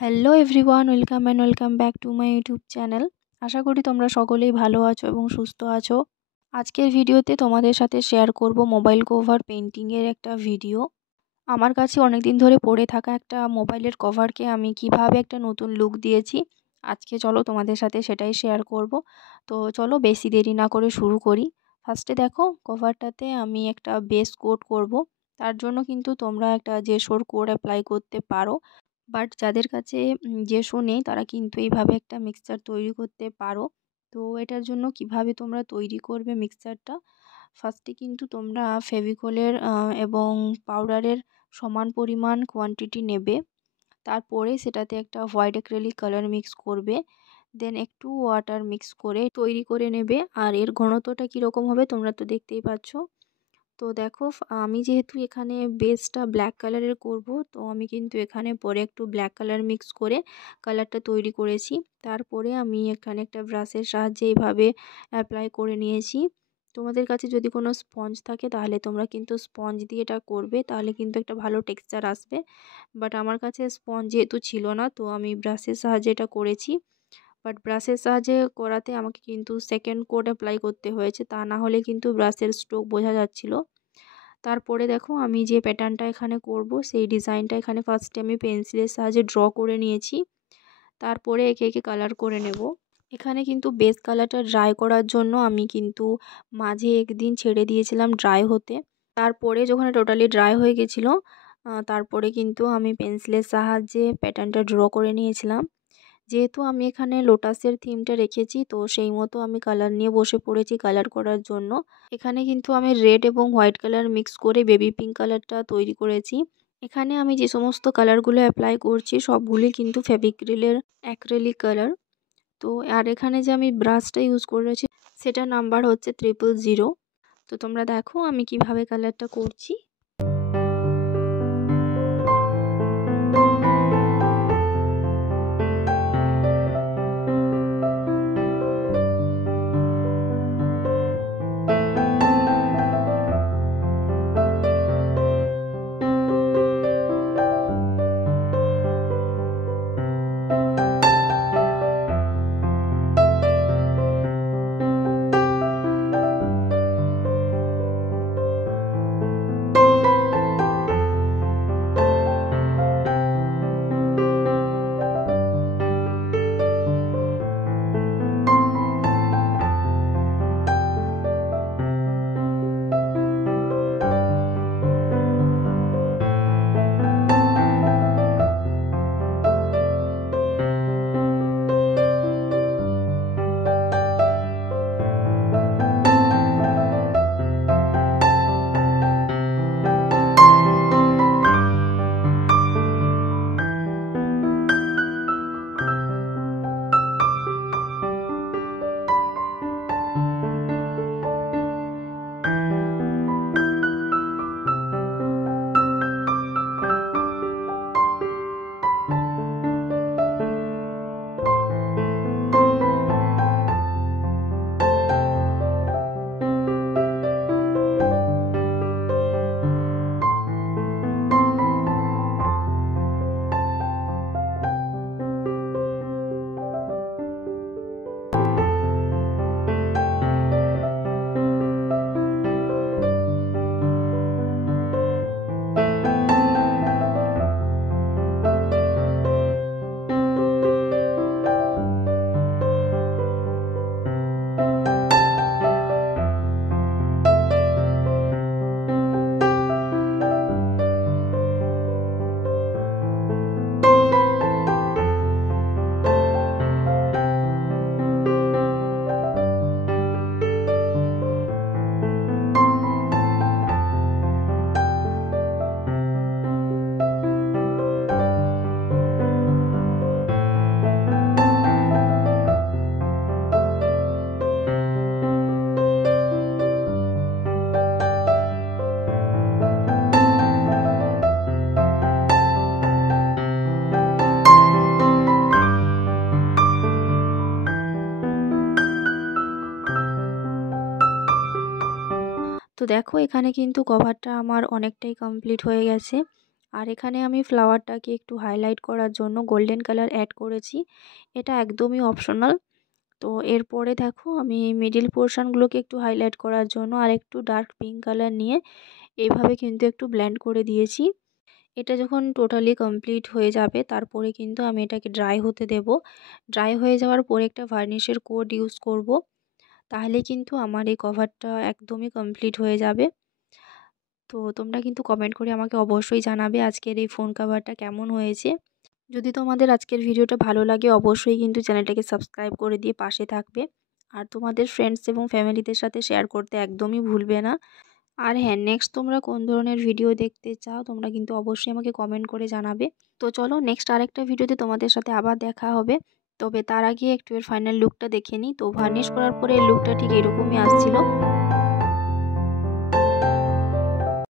Hello everyone, welcome back to my YouTube channel. আশা করি তোমরা সকলেই ভালো আছো এবং সুস্থ আছো। আজকের ভিডিওতে তোমাদের সাথে শেয়ার করব মোবাইল কভার পেন্টিংয়ের একটা ভিডিও। আমার কাছে অনেক দিন ধরে পড়ে থাকা একটা মোবাইলের কভারকে আমি কিভাবে একটা নতুন লুক দিয়েছি, আজকে চলো তোমাদের সাথে সেটাই শেয়ার করব। তো চলো বেশি দেরি না করে শুরু করি। ফার্স্টে দেখো কভারটাতে আমি একটা বেস কোট করব। তার জন্য কিন্তু তোমরা একটা জেসোর কোড অ্যাপ্লাই করতে পারো, বাট যাদের কাছে জেসো নেই তারা কিন্তু এইভাবে একটা মিক্সচার তৈরি করতে পারো। তো এটার জন্য কিভাবে তোমরা তৈরি করবে মিক্সচারটা, ফার্স্টে কিন্তু তোমরা ফেভিকলের এবং পাউডারের সমান পরিমাণ কোয়ান্টিটি নেবে। তারপরে সেটাতে একটা হোয়াইট অ্যাক্রিলিক কালার মিক্স করবে, দেন একটু ওয়াটার মিক্স করে তৈরি করে নেবে। আর এর ঘনত্বটা কীরকম হবে তোমরা তো দেখতেই পাচ্ছ। তো দেখো আমি যেহেতু এখানে বেসটা ব্ল্যাক কালারের করব, তো আমি কিন্তু এখানে পরে একটু ব্ল্যাক কালার মিক্স করে কালারটা তৈরি করেছি। তারপরে আমি এখানে একটা ব্রাশের সাহায্যে এইভাবে অ্যাপ্লাই করে নিয়েছি। তোমাদের কাছে যদি কোনো স্পঞ্জ থাকে তাহলে তোমরা কিন্তু স্পঞ্জ দিয়ে এটা করবে, তাহলে কিন্তু একটা ভালো টেক্সচার আসবে। বাট আমার কাছে স্পঞ্জ যেহেতু ছিল না, তো আমি ব্রাশের সাহায্যে এটা করেছি। বাট ব্রাশের সাহায্যে করাতে আমাকে কিন্তু সেকেন্ড কোট অ্যাপ্লাই করতে হয়েছে, তা না হলে কিন্তু ব্রাশের স্ট্রোক বোঝা যাচ্ছিল। তারপরে দেখো আমি যে প্যাটার্নটা এখানে করব সেই ডিজাইনটা এখানে ফার্স্টে আমি পেন্সিলের সাহায্যে ড্র করে নিয়েছি। তারপরে একে একে কালার করে নেব। এখানে কিন্তু বেস কালারটা ড্রাই করার জন্য আমি কিন্তু মাঝে একদিন ছেড়ে দিয়েছিলাম ড্রাই হতে। তারপরে যখন টোটালি ড্রাই হয়ে গেছিলো, তারপরে কিন্তু আমি পেন্সিলের সাহায্যে প্যাটার্নটা ড্র করে নিয়েছিলাম। যেহেতু আমি এখানে লোটাসের থিমটা রেখেছি, তো সেই মতো আমি কালার নিয়ে বসে পড়েছি কালার করার জন্য। এখানে কিন্তু আমি রেড এবং হোয়াইট কালার মিক্স করে বেবি পিঙ্ক কালারটা তৈরি করেছি। এখানে আমি যে সমস্ত কালারগুলো অ্যাপ্লাই করছি সবগুলি কিন্তু ফেভিক্রিলের অ্যাক্রিলিক কালার। তো আর এখানে যে আমি ব্রাশটা ইউজ করেছি সেটার নাম্বার হচ্ছে 000। তো তোমরা দেখো আমি কিভাবে কালারটা করছি। তো দেখো এখানে কিন্তু কভারটা আমার অনেকটাই কমপ্লিট হয়ে গেছে। আর এখানে আমি ফ্লাওয়ারটাকে একটু হাইলাইট করার জন্য গোল্ডেন কালার অ্যাড করেছি। এটা একদমই অপশনাল। তো এরপরে দেখো আমি মিডিল পোর্শনগুলোকে একটু হাইলাইট করার জন্য আর একটু ডার্ক পিঙ্ক কালার নিয়ে এইভাবে কিন্তু একটু ব্লেন্ড করে দিয়েছি। এটা যখন টোটালি কমপ্লিট হয়ে যাবে তারপরে কিন্তু আমি এটাকে ড্রাই হতে দেব। ড্রাই হয়ে যাওয়ার পরে একটা ভার্নিশের কোড ইউজ করব। তাহলে কিন্তু আমার এই কভারটা একদমই কমপ্লিট হয়ে যাবে। তো তোমরা কিন্তু কমেন্ট করে আমাকে অবশ্যই জানাবে আজকের এই ফোন কভারটা কেমন হয়েছে। যদি তোমাদের আজকের ভিডিওটা ভালো লাগে অবশ্যই কিন্তু চ্যানেলটাকে সাবস্ক্রাইব করে দিয়ে পাশে থাকবে। আর তোমাদের ফ্রেন্ডস এবং ফ্যামিলিদের সাথে শেয়ার করতে একদমই ভুলবে না। আর হ্যাঁ, নেক্সট তোমরা কোন ধরনের ভিডিও দেখতে চাও তোমরা কিন্তু অবশ্যই আমাকে কমেন্ট করে জানাবে। তো চলো নেক্সট আরেকটা ভিডিওতে তোমাদের সাথে আবার দেখা হবে। তবে তার আগে একটু এর ফাইনাল লুকটা দেখে নিই। তো ভার্নিশ করার পরে লুকটা ঠিক এরকমই আসছিল।